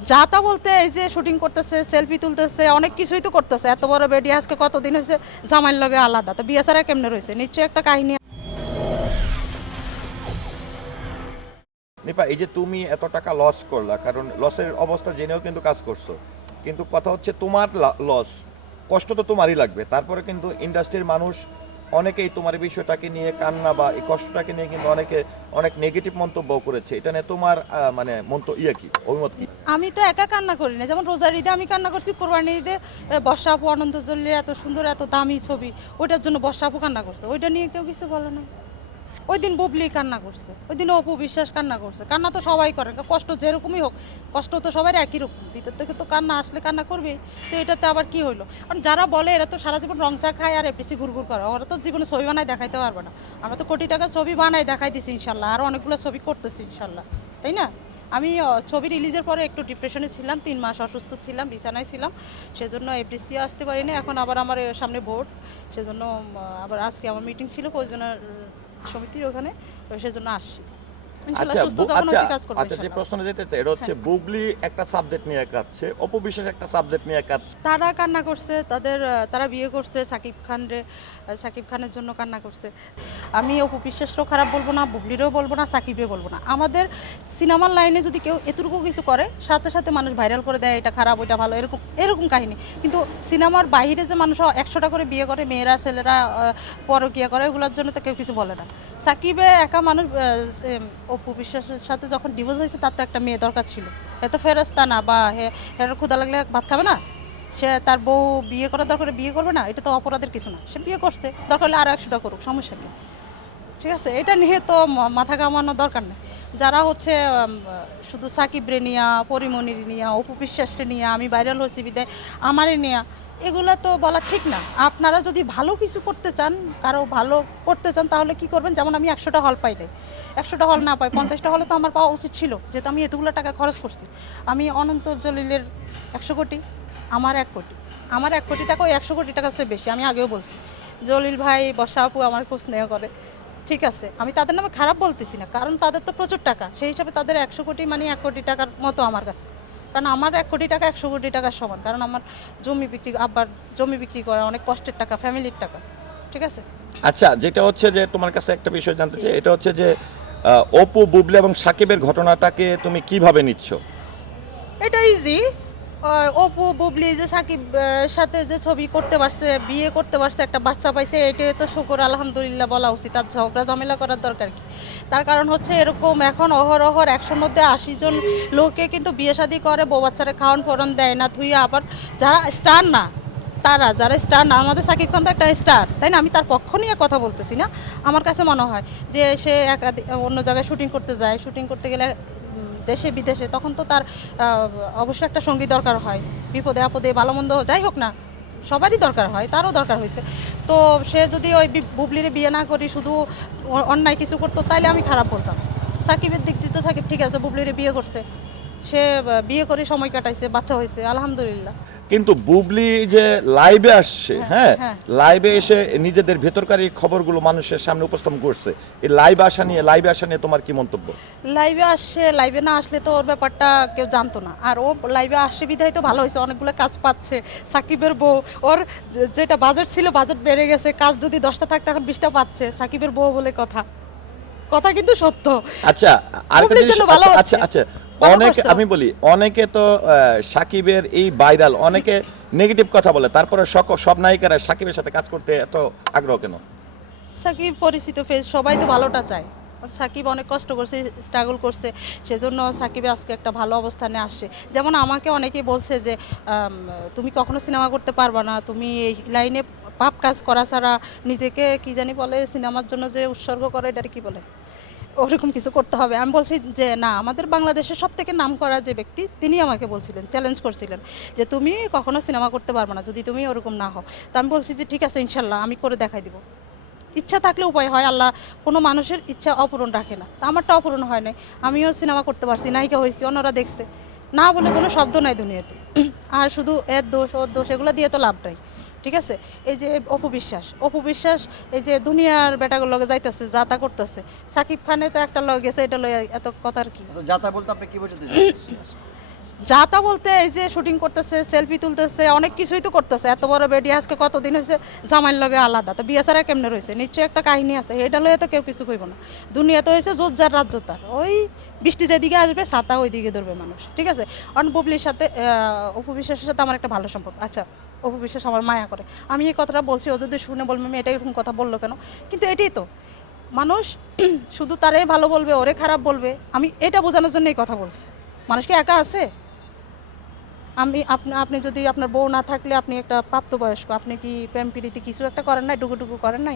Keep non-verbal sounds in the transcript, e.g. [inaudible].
যা তা বলতে এই যে শুটিং করতেছে সেলফি তুলতেছে, অনেক কিছুই তো করতেছে। এত বড় বেডি আজকে কতদিন হয়েছে জামাইয়ের লগে আলাদা? তো বিয়ে কেমনে রয়েছে? নিশ্চয়ই একটা কাহিনী নিপা, এই যে তুমি এত টাকা লস করলা, কারণ লসের অবস্থা জেনেও কিন্তু কাজ করছ। কিন্তু কথা হচ্ছে তোমার লস কষ্ট তো তোমারই লাগবে। তারপরে কিন্তু ইন্ডাস্ট্রির মানুষ অনেকেই তোমার বিষয়টাকে নিয়ে কান্না বা এই কষ্টটাকে নিয়ে কিন্তু অনেকে অনেক নেগেটিভ মন্তব্য করেছে। এটা নিয়ে তোমার মানে মন্ত ইয়ে কি? অভিমত কি? আমি তো একা কান্না করি না। যেমন রোজার ঈদে আমি কান্না করছি কোরবানি ঈদে বর্ষাপু বর্ষা আপু অনন্তজল্লির এত সুন্দর, এত দামি ছবি, ওইটার জন্য বর্ষা আপু কান্না করছে। ওইটা নিয়ে কেউ কিছু বলে না। ওই দিন বুবলি কান্না করছে, ওই দিন অপু বিশ্বাস কান্না করছে, কান্না তো সবাই করে, কষ্ট যেরকমই হোক, কষ্ট তো সবার একই রকম, ভিতর থেকে তো কান্না আসলে কান্না করবে, তো এটাতে আবার কি হইল? কারণ যারা বলে এরা তো সারা জীবন রংচা খায় আর এপিসি ঘুরঘুর করে, ওরা তো জীবনে ছবি বানায় দেখাইতে পারবে না। আমরা তো কোটি টাকা ছবি বানাই দেখাই দিছি ইনশাল্লাহ, আর অনেকগুলো ছবি করতেছি ইনশাল্লাহ, তাই না? আমি ছবি রিলিজের পরে একটু ডিপ্রেশনে ছিলাম, তিন মাস অসুস্থ ছিলাম, বিছানায় ছিলাম, সেজন্য এফডিসিও আসতে পারিনি, এখন আবার আমার সামনে ভোট সেজন্য আবার আজকে আমার মিটিং ছিল প্রয়োজনের সমিতির ওখানে সেজন্য আসছি। আচ্ছা আচ্ছা আচ্ছা যে ইনশাল্লাহ। প্রশ্নটা যেতে চাই এটা হচ্ছে বুবলি একটা সাবজেক্ট নিয়ে অপবিশ্বাস একটা সাবজেক্ট নিয়ে তারা কান্না করছে তাদের তারা বিয়ে করছে সাকিব খান রে সাকিব খানের জন্য কান্না করছে। আমি খারাপ বলব না বুবলিরও বলব না সাকিবেও বলব না। আমাদের সিনেমার লাইনে যদি কেউ এতটুকু কিছু করে সাথে সাথে মানুষ ভাইরাল করে দেয় এটা খারাপ ওইটা ভালো এরকম এরকম কাহিনী। কিন্তু সিনেমার বাইরে যে মানুষ একশোটা করে বিয়ে করে মেয়েরা ছেলেরা পরকিয়া করে ওগুলোর জন্য তো কেউ কিছু বলে না। সাকিবে একা মানুষ অপু বিশ্বাসের সাথে যখন ডিভোর্স হয়েছে, তার তো একটা মেয়ে দরকার ছিল। এত ফেরস্তা না, বা হের ক্ষুদা লাগলে ভাত খাবে না? সে তার বউ বিয়ে করার দরকার বিয়ে করবে না? এটা তো অপরাধের কিছু না। সে বিয়ে করছে, দরকার হলে আরও একশোটা করুক, সমস্যা নেই ঠিক আছে, এটা নিয়ে তো মাথা কামানো দরকার নেই। যারা হচ্ছে শুধু সাকিব রে নিয়া পরিমণির নিয়া, অপু বিশ্বাসরে নিয়া, আমি ভাইরাল হয়েছি বিদায়, আমারে নিয়া এগুলা তো বলা ঠিক না। আপনারা যদি ভালো কিছু করতে চান, কারও ভালো করতে চান, তাহলে কি করবেন? যেমন আমি একশোটা হল পাইলে একশোটা হল না পাই, পঞ্চাশটা হলে তো আমার পাওয়া উচিত ছিল, যেহেতু আমি এতগুলো টাকা খরচ করছি। আমি অনন্ত জলিলের একশো কোটি, আমার এক কোটি। আমার এক কোটি টাকা, ওই একশো কোটি টাকার চেয়ে বেশি, আমি আগেও বলছি। জলিল ভাই বসা আপু আমার খুব স্নেহ করে। ঠিক আছে, আমি তাদের নামে খারাপ বলতেছি না, কারণ তাদের তো প্রচুর টাকা, সেই হিসাবে তাদের একশো কোটি মানে এক কোটি টাকার মতো আমার কাছে। কারণ আমার এক কোটি টাকা একশো কোটি টাকার সমান। কারণ আমার জমি বিক্রি আবার জমি বিক্রি করা অনেক কষ্টের টাকা ফ্যামিলির টাকা ঠিক আছে? আচ্ছা যেটা হচ্ছে যে তোমার কাছে একটা বিষয় জানতে চাই এটা হচ্ছে যে অপু বুবলি এবং সাকিবের ঘটনাটাকে তুমি কীভাবে নিচ্ছ? এটা ইজি অপু, বুবলি যে সাকিব সাথে যে ছবি করতে পারছে, বিয়ে করতে পারছে, একটা বাচ্চা পাইছে, এটাই তো শুকর, আলহামদুলিল্লাহ বলা উচিত। আর ঝগড়া, ঝামেলা করার দরকার কি? তার কারণ হচ্ছে এরকম এখন অহরহর একশোর মধ্যে আশি জন লোকে কিন্তু বিয়ে শাদি করে, বউ বাচ্চারা খাওয়ান ফোরন দেয় না, ধুইয়া আবার যারা স্টার না, তারা, যারা স্টার না, আমাদের সাকিব খান তো একটা স্টার, তাই না? আমি তার পক্ষ নিয়ে কথা বলতেছি না। আমার কাছে মনে হয় যে সে একাধি- অন্য জায়গায় শুটিং করতে যায় শুটিং করতে গেলে দেশে বিদেশে, তখন তো তার অবশ্য একটা সঙ্গী দরকার হয়। বিপদে আপদে ভালো মন্দ যাই হোক না, সবারই দরকার হয়, তারও দরকার হয়েছে। তো সে যদি ওই বুবলিরে বিয়ে না করি, শুধু অন্যায় কিছু করতো, তাইলে আমি খারাপ বলতাম। সাকিবের দিক দিয়ে তো সাকিব ঠিক আছে, বুবলিরে বিয়ে করছে। সে বিয়ে করে সময় কাটাইছে, বাচ্চা হয়েছে, আলহামদুলিল্লাহ। কিন্তু বুবলি যে লাইভে আসছে হ্যাঁ হ্যাঁ। লাইভে এসে নিজেদের ভেতরকার এই খবরগুলো মানুষের সামনে উপস্থাপন করছে। এই লাইভ আসা নিয়ে লাইভে আসা নিয়ে তোমার কি মন্তব্য? লাইভে আসছে লাইভে না আসলে তো ওর ব্যাপারটা কেউ জানতো না। আর ও লাইভে আসছে বিধায় তো ভালো হয়েছে অনেকগুলো কাজ পাচ্ছে সাকিবের বউ। ওর যেটা বাজেট ছিল বাজেট বেড়ে গেছে কাজ যদি দশটা থাকতো এখন বিশটা পাচ্ছে সাকিবের বউ বলে কথা। কথা কিন্তু সত্য। আচ্ছা ভালো আচ্ছা আচ্ছা আচ্ছা অনেকে আমি বলি অনেকে তো সাকিবের এই ভাইরাল অনেকে নেগেটিভ কথা বলে তারপরে সক- সব নায়িকারা সাকিবের সাথে কাজ করতে এত আগ্রহ কেন? সাকিব পরিচিত ফেস সবাই তো ভালোটা চায়। আর সাকিব অনেক কষ্ট করছে স্ট্রাগল করছে সেজন্য সাকিবে আজকে একটা ভালো অবস্থানে আসছে। যেমন আমাকে অনেকেই বলছে যে তুমি কখনো সিনেমা করতে পারবা না তুমি এই লাইনে পাপ কাজ করা ছাড়া নিজেকে কি জানি বলে সিনেমার জন্য যে উৎসর্গ করে এটা কি বলে? ওরকম কিছু করতে হবে। আমি বলছি যে, না, আমাদের বাংলাদেশের সব থেকে নাম করা যে ব্যক্তি তিনি আমাকে বলছিলেন চ্যালেঞ্জ করছিলেন যে, তুমি কখনো সিনেমা করতে পারবে না, যদি তুমি ওরকম না হও। তো আমি বলছি যে, ঠিক আছে, ইনশাল্লাহ, আমি করে দেখাই দিব। ইচ্ছা থাকলে উপায় হয়, আল্লাহ কোনো মানুষের ইচ্ছা অপূরণ রাখে না। তা আমারটা অপূরণ হয় নাই। আমিও সিনেমা করতে পারছি, নায়িকা হয়েছি, অন্যরা দেখছে। না বলে কোনো শব্দ নাই দুনিয়াতে। আর শুধু এর দোষ, ওর দোষ, এগুলো দিয়ে তো লাভ নাই। ঠিক আছে? এই যে অপবিশ্বাস অপবিশ্বাস এই যে দুনিয়ার বেটাগুলো লগে যাইতেছে যা তা করতেছে। সাকিব খানে তো একটা লগে গেছে এটা লগে এত কথার কি? আচ্ছা, যাতা বলতে আপনি কি বোঝাতে চাচ্ছেন [clears throat] যা তা বলতে এই যে শুটিং করতেছে সেলফি তুলতেছে অনেক কিছুই তো করতেছে। এত বড় বেডি আজকে কতদিন হয়েছে জামাইয়ের লগে আলাদা। তো বিয়ে ছাড়া কেমনে রয়েছে? নিশ্চয়ই একটা কাহিনী আছে এটা লয়ে তো কেউ কিছু কইব না। দুনিয়া তো হয়েছে জোর যার রাজ্য তার ওই বৃষ্টি যেদিকে আসবে ছাতা ওই দিকে ধরবে মানুষ। ঠিক আছে? অন বুবলির সাথে আহ, অপু বিশ্বাসের সাথে আমার একটা ভালো সম্পর্ক। আচ্ছা অপু বিশ্বাস আমার মায়া করে। আমি এই কথাটা বলছি ও যদি শুনে বলবে এটাই এরকম কথা বলল কেন? কিন্তু এটাই তো। মানুষ [clears throat] শুধু তারে ভালো বলবে, ওরে খারাপ বলবে। আমি এটা বোঝানোর জন্য এই কথা বলছি। মানুষকে একা আছে? আমি, আপনি আপনি যদি আপনার বউ না থাকলে আপনি একটা প্রাপ্তবয়স্ক, আপনি কি প্রেম প্রীতি কিছু একটা করেন না টুকু টুকু করেন নাই?